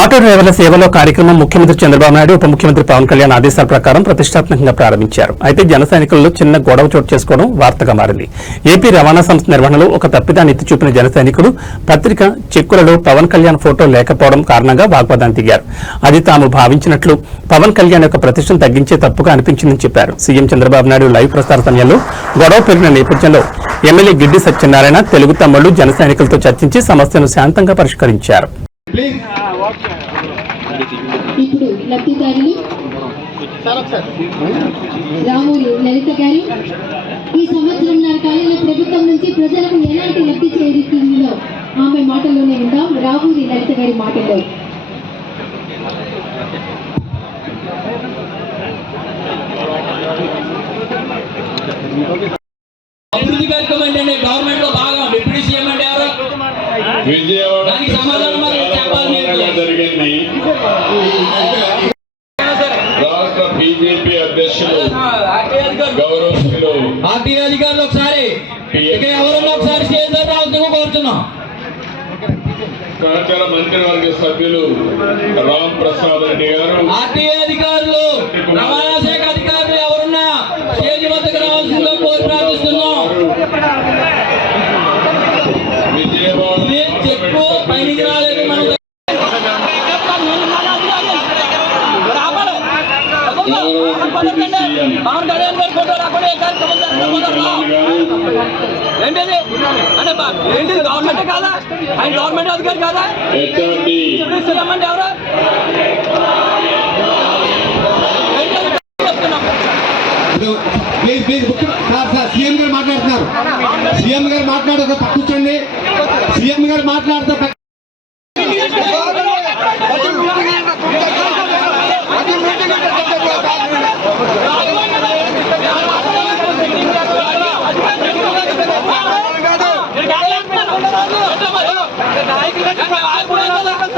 Auto డ్రైవర్ల సేవలో కార్యక్రమం ముఖ్యమంత్రి చంద్రబాబు నాయుడు ఉప ముఖ్యమంత్రి పవన్ కళ్యాణ్ ఆదేశాల ప్రకారం ప్రతిష్టాత్మకంగా ప్రారంభించారు. అయితే జన సైనికులలో చిన్న గొడవ చోటు చేసుకోవడం వార్తగా మారింది. ఏపీ రవాణా సంస్థ నిర్వహణలో ఒక తప్పిదాన్ని ఎత్తి చూపిన జన సైనికులు పత్రిక చెక్కులలో పవన్ కళ్యాణ్ ఫోటో లేకపోవడం కారణంగా వాగ్వాదానికి దిగారు. అది తాము భావించినట్లు పవన్ కళ్యాణ్ యొక్క ప్రతిష్టను తగ్గించే తప్పుగా అనిపించిందని చెప్పారు. సీఎం చంద్రబాబు నాయుడు లైవ్ ప్రసార సమయంలో గొడవ పెరిగిన నేపథ్యంలో ఎమ్మెల్యే గిడ్డి సత్యనారాయణ తెలుగు తమ్ముళ్ళు జన సైనికులతో చర్చించి సమస్యను శాంతంగా పరిష్కరించారు. ఇప్పుడు లబ్ధిదారులు రామూరి లలిత గారు ఈ సంవత్సరంన్నర కాలంలో ప్రభుత్వం నుంచి ప్రజలకు ఎలాంటి లబ్ధి చేరుతుందో ఆమె మాటల్లోనే విందాం. రామూరి లలిత గారి మాటల్లో. అభివృద్ధి కార్యక్రమం ఏంటంటే గవర్నమెంట్లో భాగం. డిప్యూటీ సీఎం అంటే ఎవరు? విజయవాడ దానికి సమాధానం. జరిగింది. రాష్ట్ర బీజేపీ అధ్యక్షులు ఆర్టీఐ అధికారులు ఒకసారి ఇక ఎవరన్నా ఒకసారి స్టేజ్ కోరుతున్నాం. సహచర మంత్రివర్గ సభ్యులు రామ్ ప్రసాద్ రెడ్డి గారు ఆర్టీఐ అధికారులు రవాణా శాఖ అధికారులు ఎవరున్నా స్టేజ్ వద్దకు రావాల్సిందిగా కోరి ప్రార్థిస్తున్నాం. విజయవాడ చెక్కు పైకి రాలేదు. పవన్ కళ్యాణ్ గారి ఫోటో రాకుండా ఏ కార్యక్రమం జరగకపోతే ఏంటిది? అంటే బా- ఏంటిది? గవర్నమెంట్ కాదా? ఆయన గవర్నమెంట్ అధికారి కాదా? సిద్ధమంటే ఎవరు? Please please sir sir CM గారు మాట్లాడుతున్నారు. సీఎం గారు మాట్లాడే పక్క కూర్చోండి సీఎం గారు మాట్లాడితే